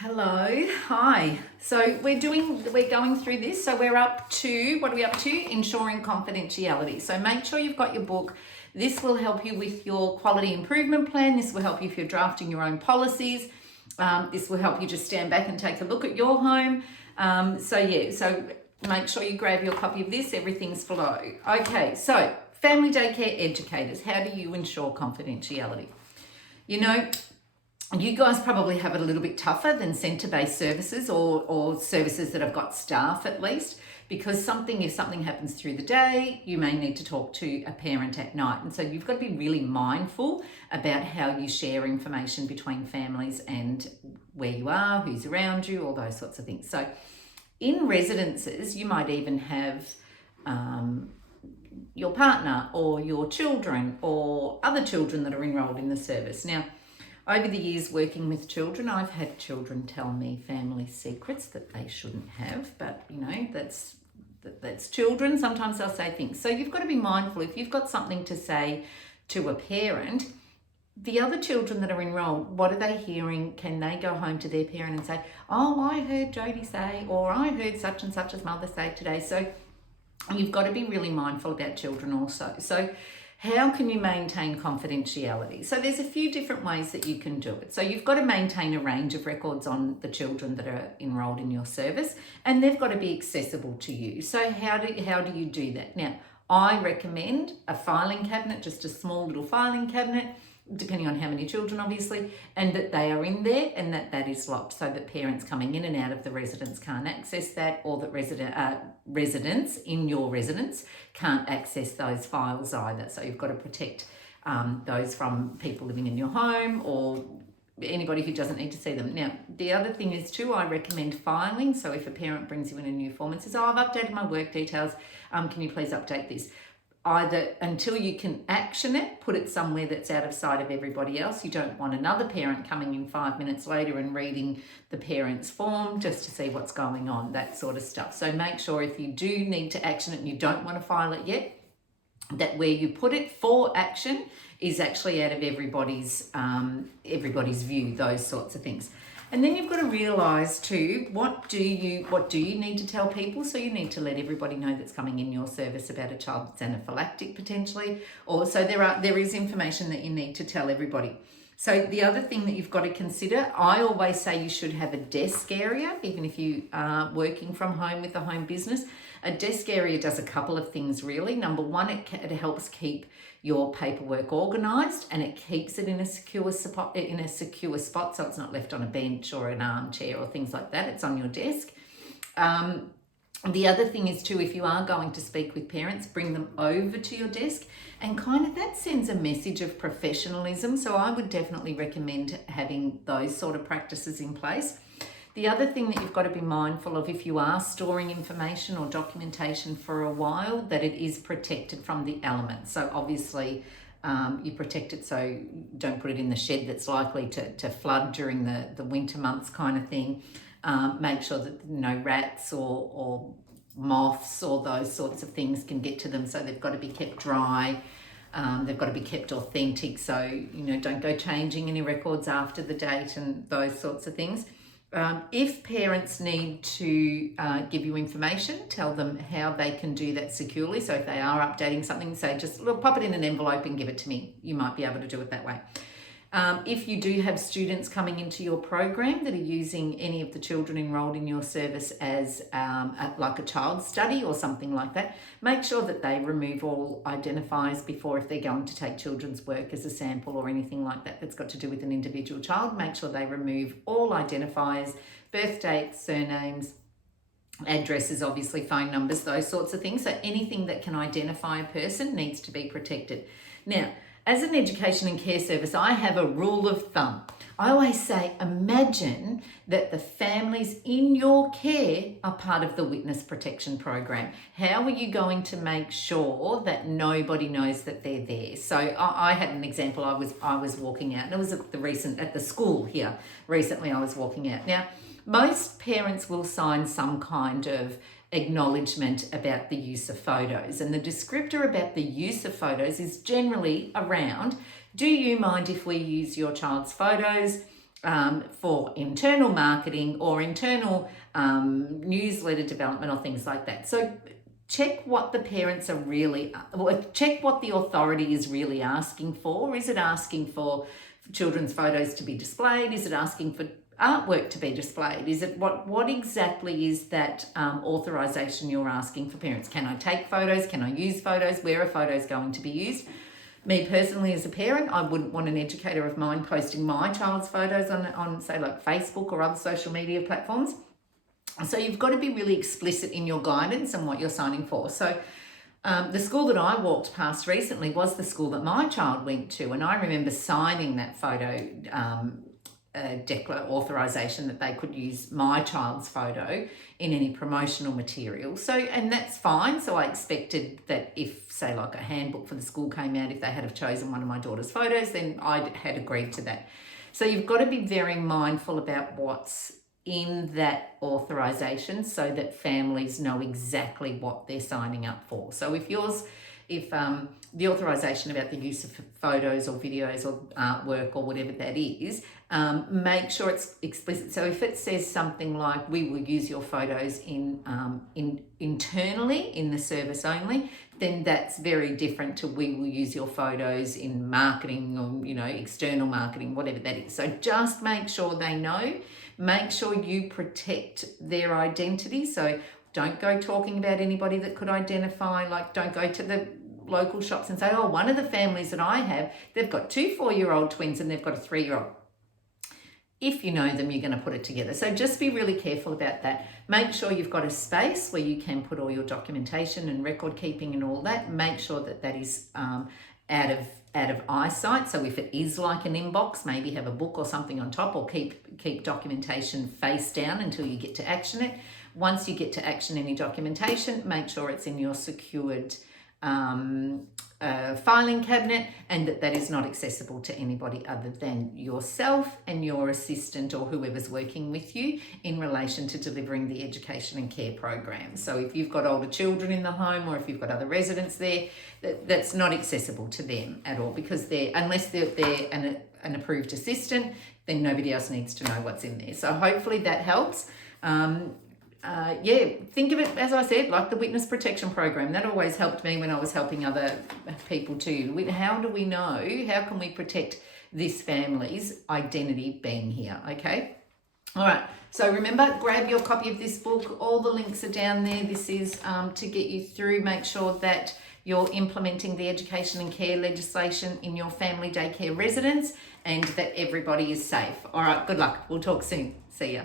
Hello, hi. So we're going through this. So we're up to, what are we up to? Ensuring confidentiality. So make sure you've got your book. This will help you with your quality improvement plan. This will help you if you're drafting your own policies. This will help you just stand back and take a look at your home. So make sure you grab your copy of this. Everything's flow. Okay, so family daycare educators, how do you ensure confidentiality? You guys probably have it a little bit tougher than centre-based services or services that have got staff at least, because if something happens through the day, you may need to talk to a parent at night. And so you've got to be really mindful about how you share information between families and where you are, who's around you, all those sorts of things. So in residences, you might even have your partner or your children or other children that are enrolled in the service. Now, over the years working with children, I've had children tell me family secrets that they shouldn't have, but that's children. Sometimes they'll say things. So you've got to be mindful. If you've got something to say to a parent, the other children that are enrolled, what are they hearing? Can they go home to their parent and say, oh, I heard Jodie say, or I heard such and such's mother say today. So you've got to be really mindful about children also. So how can you maintain confidentiality? So there's a few different ways that you can do it. So you've got to maintain a range of records on the children that are enrolled in your service, and they've got to be accessible to you. So how do you do that? Now, I recommend a filing cabinet, just a small little filing cabinet, depending on how many children, obviously, and that they are in there and that is locked so that parents coming in and out of the residence can't access that, or that residents in your residence can't access those files either. So you've got to protect those from people living in your home or anybody who doesn't need to see them. Now, the other thing is too, I recommend filing. So if a parent brings you in a new form and says, oh, I've updated my work details, can you please update this? Either until you can action it, put it somewhere that's out of sight of everybody else. You don't want another parent coming in 5 minutes later and reading the parent's form just to see what's going on, that sort of stuff. So make sure if you do need to action it and you don't want to file it yet, that where you put it for action is actually out of everybody's view, those sorts of things. And then you've got to realise too, what do you need to tell people? So you need to let everybody know that's coming in your service about a child that's anaphylactic potentially. Also, there is information that you need to tell everybody. So the other thing that you've got to consider, I always say you should have a desk area, even if you are working from home with a home business. A desk area does a couple of things really. Number one, it helps keep your paperwork organised and it keeps it in a secure spot, so it's not left on a bench or an armchair or things like that. It's on your desk. The other thing is too, if you are going to speak with parents, bring them over to your desk, and kind of that sends a message of professionalism. So I would definitely recommend having those sort of practices in place. The other thing that you've got to be mindful of, if you are storing information or documentation for a while, that it is protected from the elements. So obviously you protect it so you don't put it in the shed that's likely to flood during the winter months kind of thing. Make sure that no rats or moths or those sorts of things can get to them, so they've got to be kept dry. They've got to be kept authentic, so don't go changing any records after the date and those sorts of things. If parents need to give you information, tell them how they can do that securely. So if they are updating something, say just pop it in an envelope and give it to me. You might be able to do it that way. If you do have students coming into your program that are using any of the children enrolled in your service as like a child study or something like that, make sure that they remove all identifiers before, if they're going to take children's work as a sample or anything like that that's got to do with an individual child. Make sure they remove all identifiers, birth dates, surnames, addresses, obviously phone numbers, those sorts of things. So anything that can identify a person needs to be protected. Now, as an education and care service, I have a rule of thumb. I always say, imagine that the families in your care are part of the witness protection program. How are you going to make sure that nobody knows that they're there? So I had an example. I was walking out, and it was at the school here recently. I was walking out. Now, most parents will sign some kind of acknowledgement about the use of photos, and the descriptor about the use of photos is generally around, do you mind if we use your child's photos for internal marketing or internal newsletter development or things like that. So check what the parents are really, check what the authority is really asking for. Is it asking for children's photos to be displayed? Is it asking for artwork to be displayed? Is it what exactly is that authorization you're asking for parents? Can I take photos? Can I use photos? Where are photos going to be used? Me personally, as a parent, I wouldn't want an educator of mine posting my child's photos on say like Facebook or other social media platforms. So you've got to be really explicit in your guidance and what you're signing for. So the school that I walked past recently was the school that my child went to, and I remember signing that photo authorization that they could use my child's photo in any promotional material. So, and that's fine. So I expected that if, say, like a handbook for the school came out, if they had have chosen one of my daughter's photos, then I had agreed to that. So you've got to be very mindful about what's in that authorization so that families know exactly what they're signing up for. So if the authorization about the use of photos or videos or artwork or whatever that is, make sure it's explicit. So if it says something like, we will use your photos internally in the service only, then that's very different to we will use your photos in marketing or, external marketing, whatever that is. So just make sure they know. Make sure you protect their identity. So don't go talking about anybody that could identify, like don't go to the local shops and say, oh, one of the families that I have, they've got 2 4-year-old twins and they've got a 3-year-old. If you know them, you're going to put it together. So just be really careful about that. Make sure you've got a space where you can put all your documentation and record keeping and all that. Make sure that that is out of eyesight. So if it is like an inbox, maybe have a book or something on top, or keep documentation face down until you get to action it. Once you get to action any documentation, make sure it's in your secured filing cabinet, and that is not accessible to anybody other than yourself and your assistant or whoever's working with you in relation to delivering the education and care program. So if you've got older children in the home, or if you've got other residents there, that's not accessible to them at all, because unless they're an approved assistant, then nobody else needs to know what's in there. So hopefully that helps. Think of it, as I said, like the witness protection program. That always helped me when I was helping other people too. How do we know? How can we protect this family's identity being here? Okay. All right. So remember, grab your copy of this book. All the links are down there. This is to get you through. Make sure that you're implementing the education and care legislation in your family daycare residence, and that everybody is safe. All right. Good luck. We'll talk soon. See ya.